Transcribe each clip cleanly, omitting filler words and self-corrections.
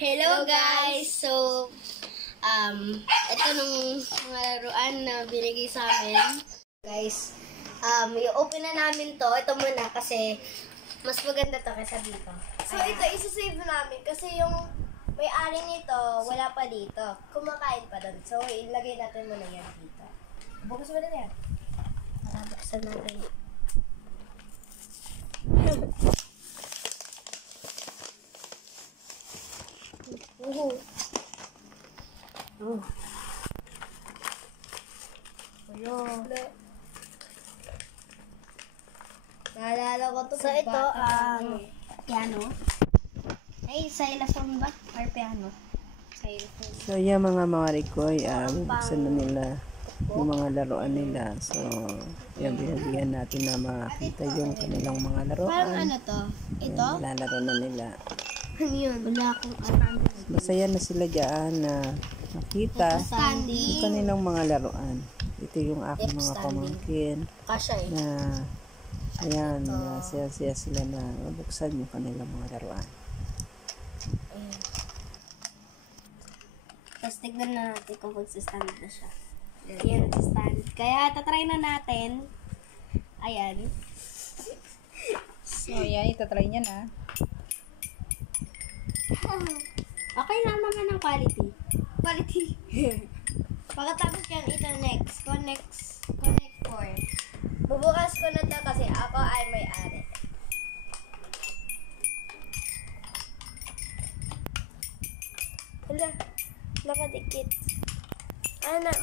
Hello guys! So, ito nung mga laruan na binigay sa amin. Guys, i-open na namin to. Ito muna kasi mas maganda to kaysa dito. So, ito isa-save namin kasi yung may-ari nito wala pa dito. Kumakain pa doon. So, ilagay natin muna yan dito. Bukas mo na yan. Buksan natin. Oh. Hello. Naalala ko to. So, ito ang piano. Ay, xylophone ba? Or piano? Xylophone. So, yan mga marikoy, buksan na nila yung mga laruan nila. So, yan, binabigyan natin na makita yung kanilang mga laruan. Parang ano to? Ito? Yan, lalaro na nila. Ano yun? Wala akong alam. Masaya na sila dyan na makita Standing. yung kanilang mga laruan. Ito yung aking mga pamangkin Kasha eh. na ayan, masaya-saya sila na mabuksan yung kanilang mga laruan. Tapos tignan na natin kung magsistand na siya. Yan, stand. Kaya, tatry na natin. Ayan. So, yan. Itatry niya na. Okay lang naman ang quality. Quality. Pagkatapos yan, ito next. Connect 4. Bubukas ko na to kasi ako ay may-ari. Hala, nakadikit.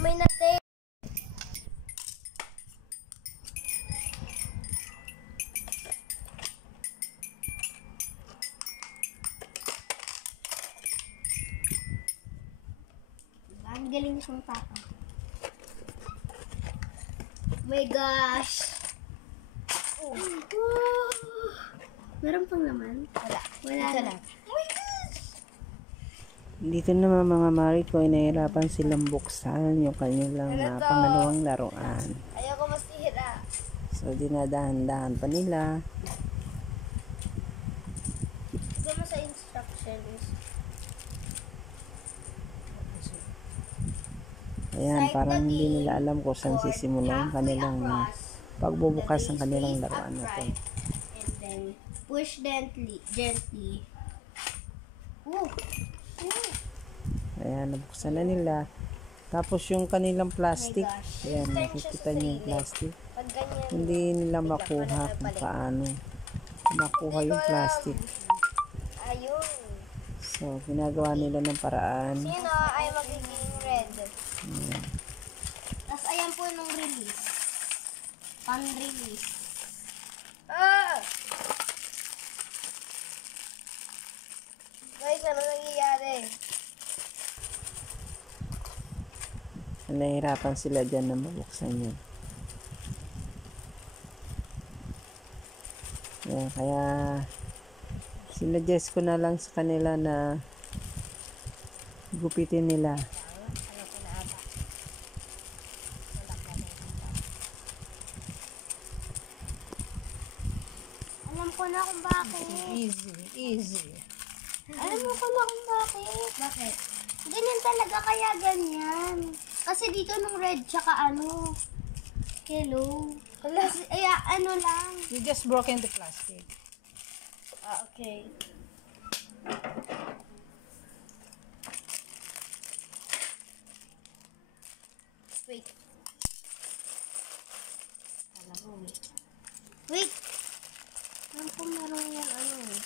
May nate. Ang galing siyang papa. My gosh! Oh. Meron pang laman? Wala Ito na. lang. Dito naman mga marikoy, nahirapan silang buksan yung kanilang pangalawang laruan. Ayoko masira. So, dinadahan-dahan pa nila. Ito mo sa instructions. Ayan, parang hindi nila alam kung saan sisimulan yung kanilang pagbubukas ng kanilang laruan na to. And then, push gently. Ooh! Ayan, nabuksan na nila. Tapos yung kanilang plastic, ayan, nakikita niyo yung plastic. Pag ganyan. Hindi nila makuha kung paano makuha yung plastic. Ayun. So, ginagawa nila ng paraan. Sino ay magiging red? Ayan. Tapos, ayan po nung release. Pan-release. Ah! Guys, ano nangyayari? Nahihirapan sila dyan na mabuksan yun. Ayan, kaya sinuggest ko na lang sa kanila na gupitin nila. Alam ko na kung bakit. Easy. Alam ko na kung bakit. Bakit? Ganyan talaga kaya ganyan. Kasi dito nung red tsaka ano. Hello. Kasi, ano lang. You just broken the plastic. Ah, okay. Wait. Wait. Alam ko meron yung ano eh.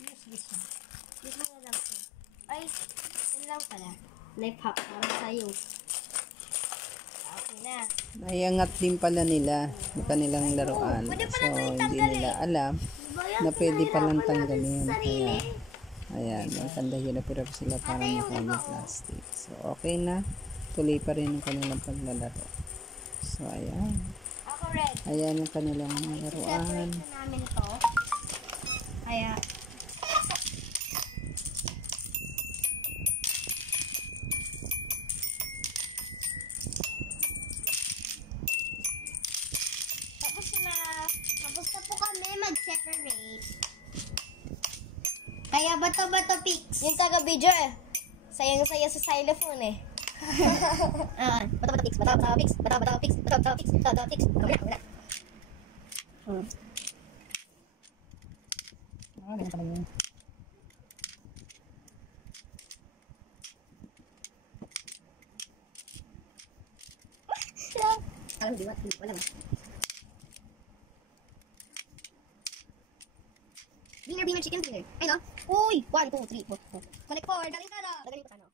Use this one. Dito na lang po. Ay, yun lang pala. Life hack para sa'yo. Okay na. Naiangat din pala nila yung kanilang laruan. So, hindi nila alam na pwede palang tanggalin. Kaya, ayan, magkanda yun na pero sila para makuha yung plastic. So, okay na. Tuloy pa rin ang kanilang paglalaro. So, ayan. Ako red. Ayan yung kanilang mga laruan. Separate na namin to. Kaya, tapos na po kami mag-separate. Kaya bato-bato pics. Yung taga-video eh. Sayang-saya sa xylophone eh. Bato-bato pics, bato-bato pics, bato-bato pics, bato-bato pics, bato-bato pics. Wala. Ganun pala yun. Alam mo, wala mo. Winner, chicken dinner. Ay, no? Uy! 1, 2, 3, 4. Connect 4. Galing ka na. Galing ka na.